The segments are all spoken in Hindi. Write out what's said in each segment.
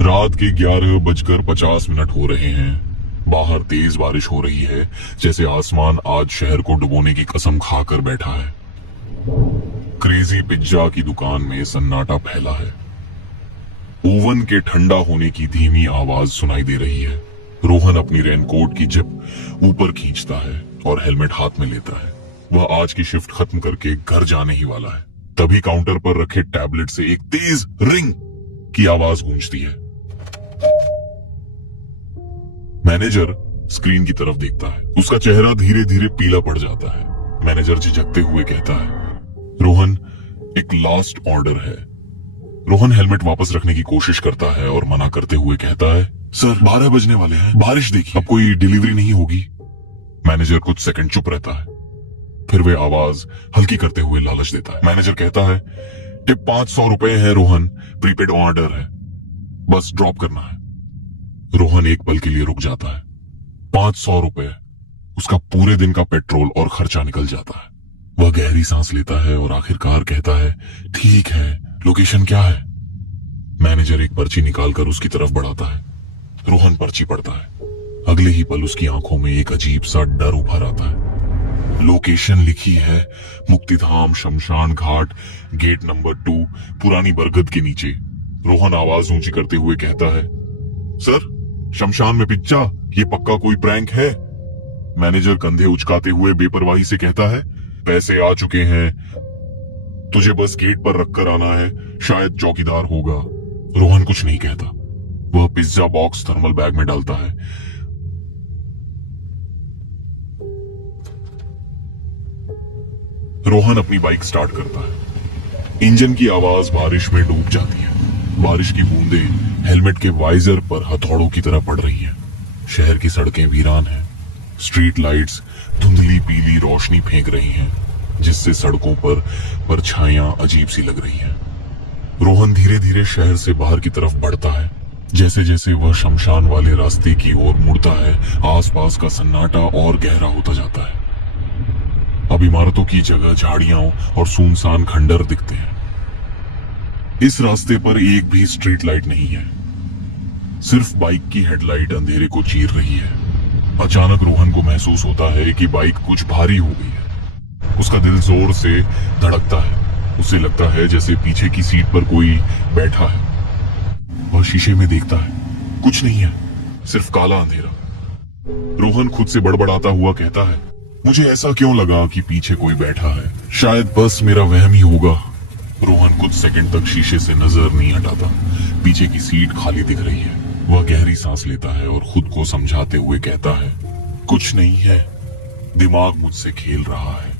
रात के 11:50 हो रहे हैं। बाहर तेज बारिश हो रही है, जैसे आसमान आज शहर को डुबोने की कसम खाकर बैठा है। क्रेजी पिज्जा की दुकान में सन्नाटा फैला है। ओवन के ठंडा होने की धीमी आवाज सुनाई दे रही है। रोहन अपनी रेनकोट की जिप ऊपर खींचता है और हेलमेट हाथ में लेता है। वह आज की शिफ्ट खत्म करके घर जाने ही वाला है। तभी काउंटर पर रखे टैबलेट से एक तेज रिंग की आवाज गूंजती है। मैनेजर स्क्रीन की तरफ देखता है। उसका चेहरा धीरे धीरे पीला पड़ जाता है। मैनेजर झिझकते हुए कहता है, रोहन, एक लास्ट ऑर्डर है। रोहन हेलमेट वापस रखने की कोशिश करता है और मना करते हुए कहता है, सर 12 बजने वाले हैं, बारिश देखिए, अब कोई डिलीवरी नहीं होगी। मैनेजर कुछ सेकंड चुप रहता है, फिर वे आवाज हल्की करते हुए लालच देता है। मैनेजर कहता है, टिप 500 रुपए है रोहन, प्रीपेड ऑर्डर है, बस ड्रॉप करना है। रोहन एक पल के लिए रुक जाता है। 500 रुपए, उसका पूरे दिन का पेट्रोल और खर्चा निकल जाता है। वह गहरी सांस लेता है और आखिरकार कहता है, ठीक है, लोकेशन क्या है? मैनेजर एक पर्ची निकालकर उसकी तरफ बढ़ाता है। रोहन पर्ची पढ़ता है। अगले ही पल उसकी आंखों में एक अजीब सा डर उभर आता है। लोकेशन लिखी है मुक्तिधाम शमशान घाट, गेट नंबर 2, पुरानी बरगद के नीचे। रोहन आवाज ऊंची करते हुए कहता है, सर, शमशान में पिज्जा, ये पक्का कोई प्रैंक है? मैनेजर कंधे उचकाते हुए बेपरवाही से कहता है, पैसे आ चुके हैं, तुझे बस गेट पर रखकर आना है, शायद चौकीदार होगा। रोहन कुछ नहीं कहता। वह पिज्जा बॉक्स थर्मल बैग में डालता है। रोहन अपनी बाइक स्टार्ट करता है। इंजन की आवाज बारिश में डूब जाती है। बारिश की बूंदें हेलमेट के वाइजर पर हथौड़ों की तरह पड़ रही हैं। शहर की सड़कें वीरान हैं। स्ट्रीट लाइट्स धुंधली पीली रोशनी फेंक रही हैं, जिससे सड़कों पर परछाइयां अजीब सी लग रही हैं। रोहन धीरे धीरे शहर से बाहर की तरफ बढ़ता है। जैसे जैसे वह शमशान वाले रास्ते की ओर मुड़ता है, आसपास का सन्नाटा और गहरा होता जाता है। अब इमारतों की जगह झाड़ियां और सुनसान खंडर दिखते हैं। इस रास्ते पर एक भी स्ट्रीट लाइट नहीं है, सिर्फ बाइक की हेडलाइट अंधेरे को चीर रही है। अचानक रोहन को महसूस होता है कि बाइक कुछ भारी हो गई है। उसका दिल जोर से धड़कता है। उसे लगता है जैसे पीछे की सीट पर कोई बैठा है। वह शीशे में देखता है, कुछ नहीं है, सिर्फ काला अंधेरा। रोहन खुद से बड़बड़ाता हुआ कहता है, मुझे ऐसा क्यों लगा कि पीछे कोई बैठा है? शायद बस मेरा वहम ही होगा। रोहन कुछ सेकंड तक शीशे से नजर नहीं हटाता। पीछे की सीट खाली दिख रही है। वह गहरी सांस लेता है और खुद को समझाते हुए कहता है, कुछ नहीं है, दिमाग मुझसे खेल रहा है।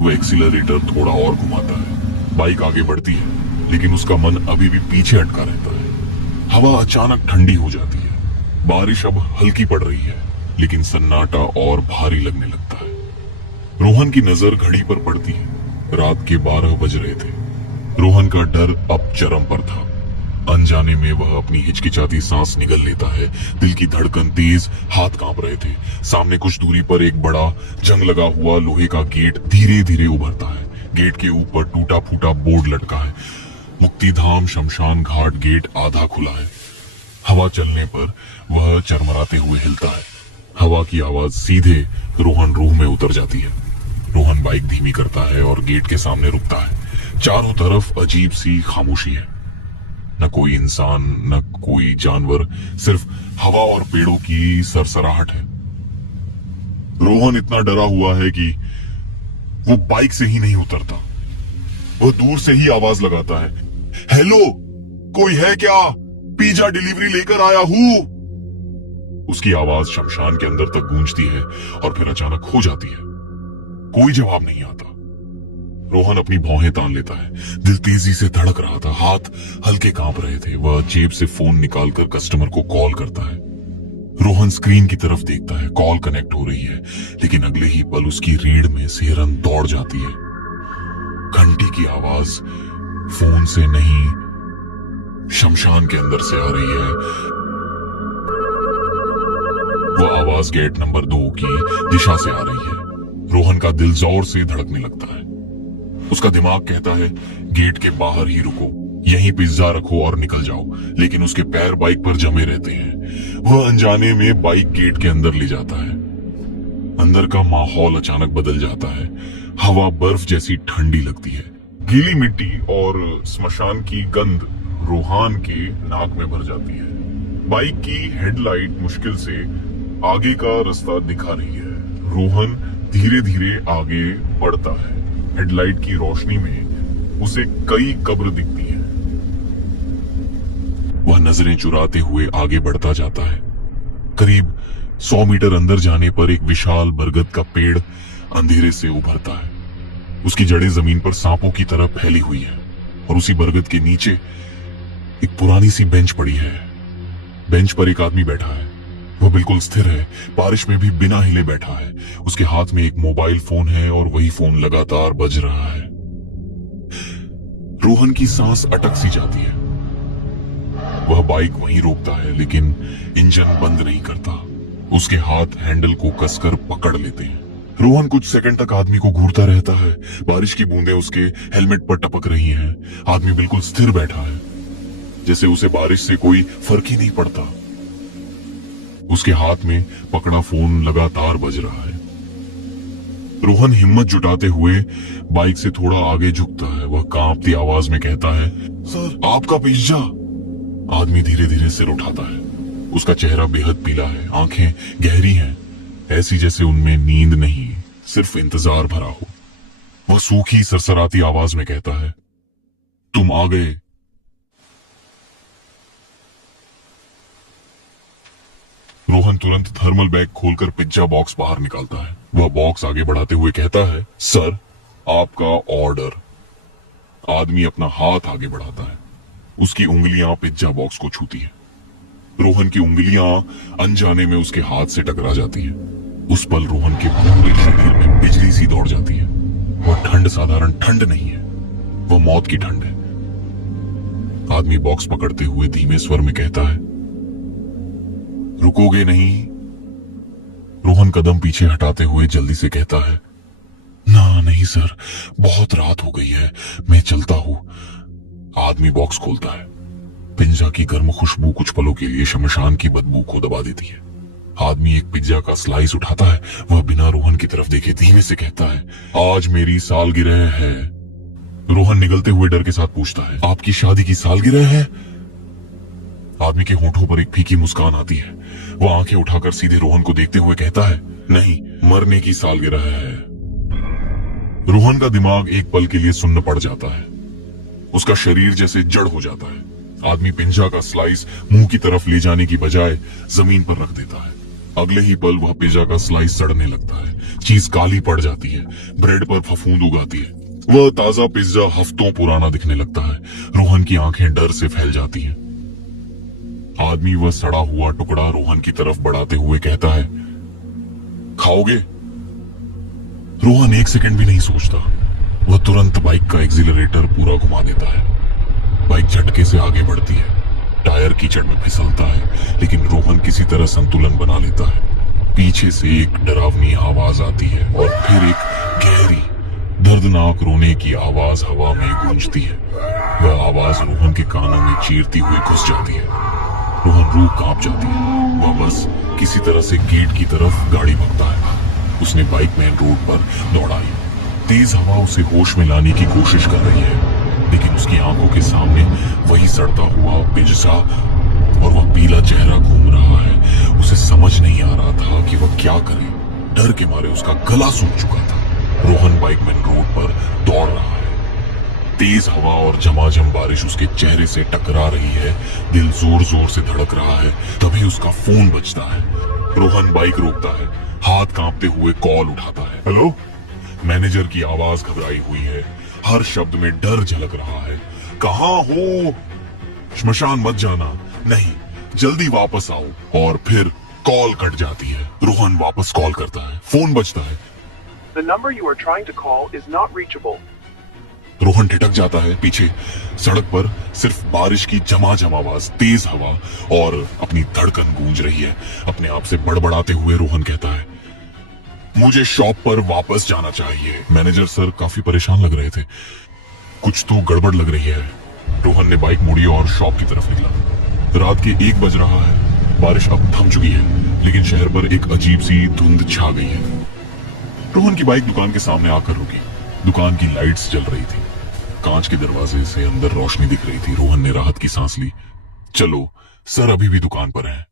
वह एक्सीलरेटर थोड़ा और घुमाता है। बाइक आगे बढ़ती है, लेकिन उसका मन अभी भी पीछे अटका रहता है। हवा अचानक ठंडी हो जाती है। बारिश अब हल्की पड़ रही है, लेकिन सन्नाटा और भारी लगने लगता है। रोहन की नजर घड़ी पर पड़ती है। रात के 12 बज रहे थे। रोहन का डर अब चरम पर था। अनजाने में वह अपनी हिचकिचाती सांस निगल लेता है। दिल की धड़कन तेज, हाथ कांप रहे थे। सामने कुछ दूरी पर एक बड़ा जंग लगा हुआ लोहे का गेट धीरे धीरे उभरता है। गेट के ऊपर टूटा फूटा बोर्ड लटका है, मुक्तिधाम शमशान घाट गेट आधा खुला है। हवा चलने पर वह चरमराते हुए हिलता है। हवा की आवाज सीधे रोहन रूह में उतर जाती है। रोहन बाइक धीमी करता है और गेट के सामने रुकता है। चारों तरफ अजीब सी खामोशी है। न कोई इंसान, न कोई जानवर, सिर्फ हवा और पेड़ों की सरसराहट है। रोहन इतना डरा हुआ है कि वो बाइक से ही नहीं उतरता। वह दूर से ही आवाज लगाता है, हेलो, कोई है क्या? पिज्जा डिलीवरी लेकर आया हूं। उसकी आवाज शमशान के अंदर तक गूंजती है और फिर अचानक खो जाती है। कोई जवाब नहीं आता। रोहन अपनी भौहें तान लेता है। दिल तेजी से धड़क रहा था, हाथ हल्के कांप रहे थे। वह जेब से फोन निकालकर कस्टमर को कॉल करता है। रोहन स्क्रीन की तरफ देखता है। कॉल कनेक्ट हो रही है, लेकिन अगले ही पल उसकी रीढ़ में सिहरन दौड़ जाती है। घंटी की आवाज फोन से नहीं, शमशान के अंदर से आ रही है। वह आवाज गेट नंबर 2 की दिशा से आ रही है। रोहन का दिल जोर से धड़कने लगता है। उसका दिमाग कहता है, गेट के बाहर ही रुको, यहीं पिज्जा रखो और निकल जाओ, लेकिन उसके पैर बाइक पर जमे रहते हैं। वह अनजाने में बाइक गेट के अंदर ले जाता है। अंदर का माहौल अचानक बदल जाता है। हवा बर्फ जैसी ठंडी लगती है। गीली मिट्टी और स्मशान की गंध रोहन के नाक में भर जाती है। बाइक की हेडलाइट मुश्किल से आगे का रास्ता दिखा रही है। रोहन धीरे धीरे आगे बढ़ता है। हेडलाइट की रोशनी में उसे कई कब्र दिखती है। वह नजरें चुराते हुए आगे बढ़ता जाता है। करीब 100 मीटर अंदर जाने पर एक विशाल बरगद का पेड़ अंधेरे से उभरता है। उसकी जड़ें जमीन पर सांपों की तरह फैली हुई हैं और उसी बरगद के नीचे एक पुरानी सी बेंच पड़ी है। बेंच पर एक आदमी बैठा है। वह बिल्कुल स्थिर है, बारिश में भी बिना हिले बैठा है। उसके हाथ में एक मोबाइल फोन है और वही फोन लगातार बज रहा है। रोहन की सांस अटक सी जाती है। वह बाइक वहीं रोकता है, लेकिन इंजन बंद नहीं करता। उसके हाथ हैंडल को कसकर पकड़ लेते हैं। रोहन कुछ सेकंड तक आदमी को घूरता रहता है। बारिश की बूंदें उसके हेलमेट पर टपक रही हैं। आदमी बिल्कुल स्थिर बैठा है, जैसे उसे बारिश से कोई फर्क ही नहीं पड़ता। उसके हाथ में पकड़ा फोन लगातार बज रहा है। रोहन हिम्मत जुटाते हुए बाइक से थोड़ा आगे झुकता है। वह कांपती आवाज में कहता है, सर आपका पिज्जा। आदमी धीरे धीरे सिर उठाता है। उसका चेहरा बेहद पीला है, आंखें गहरी हैं, ऐसी जैसे उनमें नींद नहीं, सिर्फ इंतजार भरा हो। वह सूखी सरसराती आवाज में कहता है, तुम आ गए। रोहन तुरंत थर्मल बैग खोलकर पिज्जा बॉक्स बाहर निकालता है। वह बॉक्स आगे बढ़ाते हुए कहता है, सर आपका ऑर्डर। आदमी अपना हाथ आगे बढ़ाता है। उसकी उंगलियां पिज्जा बॉक्स को छूती हैं। रोहन की उंगलियां अनजाने में उसके हाथ से टकरा जाती है। उस पल रोहन के पूरे शरीर में बिजली सी दौड़ जाती है। वह ठंड साधारण ठंड नहीं है, वह मौत की ठंड है। आदमी बॉक्स पकड़ते हुए धीमे स्वर में कहता है, रुकोगे नहीं? रोहन कदम पीछे हटाते हुए जल्दी से कहता है, ना नहीं सर, बहुत रात हो गई है, मैं चलता हूं। आदमी बॉक्स खोलता है। पिज्जा की गर्म खुशबू कुछ पलों के लिए शमशान की बदबू को दबा देती है। आदमी एक पिज्जा का स्लाइस उठाता है। वह बिना रोहन की तरफ देखे धीमे से कहता है, आज मेरी सालगिरह है। रोहन निगलते हुए डर के साथ पूछता है, आपकी शादी की सालगिरह है? आदमी के होठों पर एक फीकी मुस्कान आती है। वह आंखें उठाकर सीधे रोहन को देखते हुए कहता है, नहीं, मरने की सालगिरह है। रोहन का दिमाग एक पल के लिए सुन्न पड़ जाता है। उसका शरीर जैसे जड़ हो जाता है। आदमी पिज्जा का स्लाइस मुंह की तरफ ले जाने की बजाय जमीन पर रख देता है। अगले ही पल वह पिज्जा का स्लाइस सड़ने लगता है। चीज काली पड़ जाती है, ब्रेड पर फफूंद उगाती है। वह ताजा पिज्जा हफ्तों पुराना दिखने लगता है। रोहन की आंखें डर से फैल जाती हैं। आदमी वह सड़ा हुआ टुकड़ा रोहन की तरफ बढ़ाते हुए कहता है, खाओगे? रोहन एक सेकंड भी नहीं सोचता। वह तुरंत बाइक का एक्सीलरेटर पूरा घुमा देता है। बाइक झटके से आगे बढ़ती है। टायर कीचड़ में फिसलता है, लेकिन रोहन किसी तरह संतुलन बना लेता है। पीछे से एक डरावनी आवाज आती है और फिर एक गहरी दर्दनाक रोने की आवाज हवा में गूंजती है। वह आवाज रोहन के कानों में चीरती हुई घुस जाती है। रोहन रूह कांप जाती है। वह बस किसी तरह से गेट की तरफ गाड़ी भगता है। उसने बाइक मेन रोड पर दौड़ाई। तेज हवा उसे होश में लाने की कोशिश कर रही है, लेकिन उसकी आंखों के सामने वही सड़ता हुआ पिज्जा और वह पीला चेहरा घूम रहा है। उसे समझ नहीं आ रहा था कि वह क्या करे। डर के मारे उसका गला सूख चुका था। रोहन बाइक मेन रोड पर दौड़ रहा है। तेज हवा और झमाझम बारिश उसके चेहरे से टकरा रही है। दिल जोर जोर से धड़क रहा है। तभी उसका फोन बजता है। रोहन बाइक रोकता है, हाथ कांपते हुए कॉल उठाता है। हेलो? मैनेजर की आवाज घबराई हुई है। हर शब्द में डर झलक रहा है। कहाँ हो? श्मशान मत जाना। नहीं, जल्दी वापस आओ। और फिर कॉल कट जाती है। रोहन वापस कॉल करता है। फोन बजता है। The number you are trying to call is not reachable. Rohan ठिठक जाता है। पीछे सड़क पर सिर्फ बारिश की झमाझम आवाज, तेज हवा और अपनी धड़कन गूंज रही है। अपने आप से बड़बड़ाते हुए रोहन कहता है, मुझे शॉप पर वापस जाना चाहिए। मैनेजर सर काफी परेशान लग रहे थे। कुछ तो गड़बड़ लग रही है। रोहन ने बाइक मोड़ी और शॉप की तरफ निकला। रात के 1 बज रहा है। बारिश अब थम चुकी है, लेकिन शहर पर एक अजीब सी धुंध छा गई है। रोहन की बाइक दुकान के सामने आकर रुकी। दुकान की लाइट्स जल रही थी। कांच के दरवाजे से अंदर रोशनी दिख रही थी। रोहन ने राहत की सांस ली। चलो, सर अभी भी दुकान पर है।